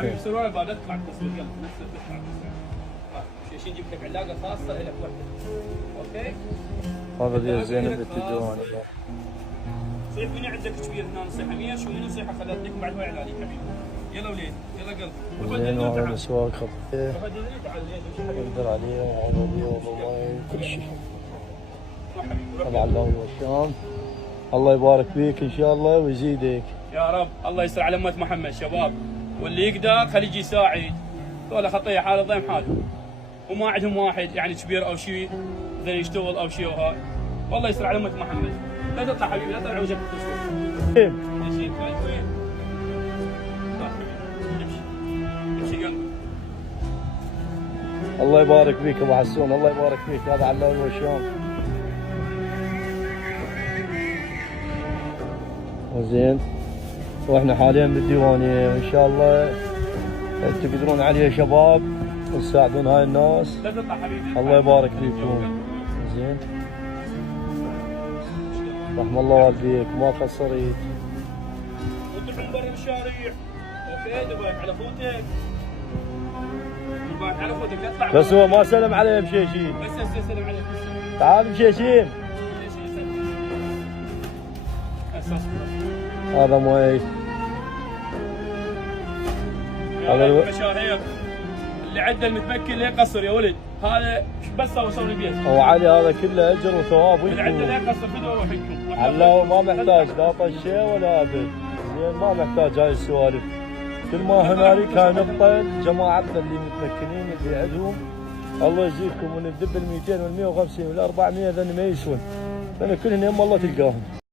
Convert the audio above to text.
حبيبي سروال بعد اطلع التصوير يلا نفس تطلع بس شيء نجيب لك علاقه خاصه لك وحده. اوكي. هذا ديال زينب بنت الديوان. صيح مني عندك كبير هنا نصيحه 100 شو منو نصيحه خليت لك بعد ما عليك حبيبي. يلا وليد يلا قلب. زين وهذا مسواك خطيه. يقدر عليه وعوضيه والله كل شيء. طبعا الله والشام. الله يبارك فيك ان شاء الله ويزيدك. يا رب الله يستر على امه محمد شباب، واللي يقدر خليه يجي يساعد. ذولا خطيه حاله ضيم حالهم وما عندهم واحد يعني كبير او شيء زين يشتغل او شيء وهاي. والله يستر على امه محمد. لا تطلع حبيبي لا تطلع وجهك بالتصوير. امشي وين؟ امشي قلبي. الله يبارك فيك ابو حسون، الله يبارك فيك. هذا علام والشام. زين واحنا حاليا بالديوانيه وان شاء الله تقدرون عليه شباب وتساعدون هاي الناس. لا تطلع حبيبي. الله يبارك فيكم. زين رحم الله والديك ما قصرت. وتروحون برا بالشارع. اوكي دبك على فوتك. دبك على فوتك لا تطلع. بس هو ما سلم علي بشيشين. بس سلم عليك. تعال بشيشين. هذا موي. هذا المشاهير اللي عنده المتمكن لا يقصر يا ولد. هذا بس سوي البيت. هو علي هذا كله اجر وثواب. اللي عنده لا يقصر فدوه روحكم. الله ما محتاج لا طشه ولا ابد. زين ما محتاج هاي السوالف. كل ما هنالك هاي نقطه جماعتنا اللي متمكنين اللي عندهم الله يزيدكم من الذب ال 200 وال 150 وال 400 ذن ما يسون. لان كلهم يم الله تلقاهم.